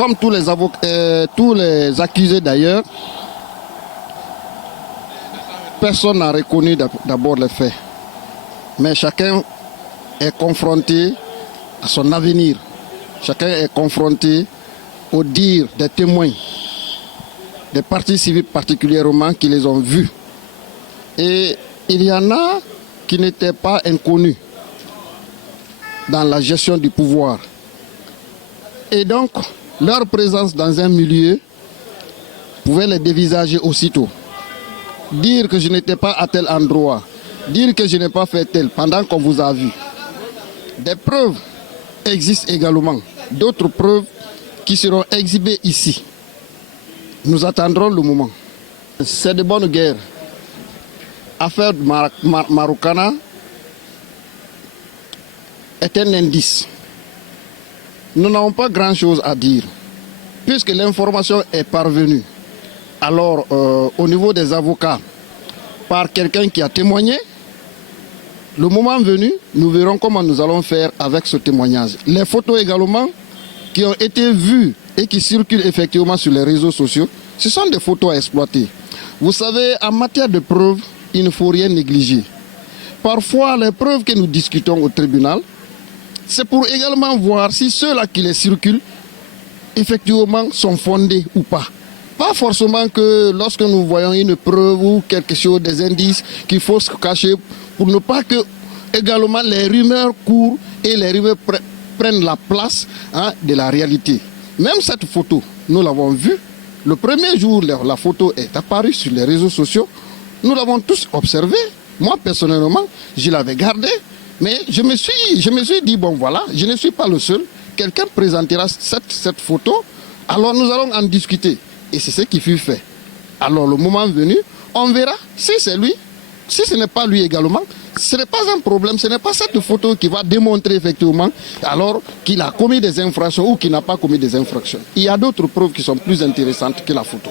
comme tous les avocats, tous les accusés d'ailleurs, personne n'a reconnu d'abord les faits. Mais chacun est confronté à son avenir. Chacun est confronté au dire des témoins, des parties civiles particulièrement qui les ont vus. Et il y en a qui n'étaient pas inconnus dans la gestion du pouvoir. Et donc, leur présence dans un milieu pouvait les dévisager aussitôt. Dire que je n'étais pas à tel endroit, dire que je n'ai pas fait tel pendant qu'on vous a vu. Des preuves existent également, d'autres preuves qui seront exhibées ici. Nous attendrons le moment. C'est de bonne guerre. L'affaire de Marikana est un indice. Nous n'avons pas grand-chose à dire, puisque l'information est parvenue. Alors, au niveau des avocats, par quelqu'un qui a témoigné, le moment venu, nous verrons comment nous allons faire avec ce témoignage. Les photos également qui ont été vues et qui circulent effectivement sur les réseaux sociaux, ce sont des photos à exploiter. Vous savez, en matière de preuves, il ne faut rien négliger. Parfois, les preuves que nous discutons au tribunal, c'est pour également voir si ceux-là qui les circulent, effectivement, sont fondés ou pas. Pas forcément que lorsque nous voyons une preuve ou quelque chose, des indices, qu'il faut se cacher pour ne pas que également les rumeurs courent et les rumeurs prennent la place de la réalité. Même cette photo, nous l'avons vue. Le premier jour, la photo est apparue sur les réseaux sociaux. Nous l'avons tous observée. Moi, personnellement, je l'avais gardée. Mais je me suis dit, bon voilà, je ne suis pas le seul. Quelqu'un présentera cette photo. Alors nous allons en discuter. Et c'est ce qui fut fait. Alors le moment venu, on verra si c'est lui, si ce n'est pas lui également. Ce n'est pas un problème, ce n'est pas cette photo qui va démontrer effectivement alors qu'il a commis des infractions ou qu'il n'a pas commis des infractions. Il y a d'autres preuves qui sont plus intéressantes que la photo.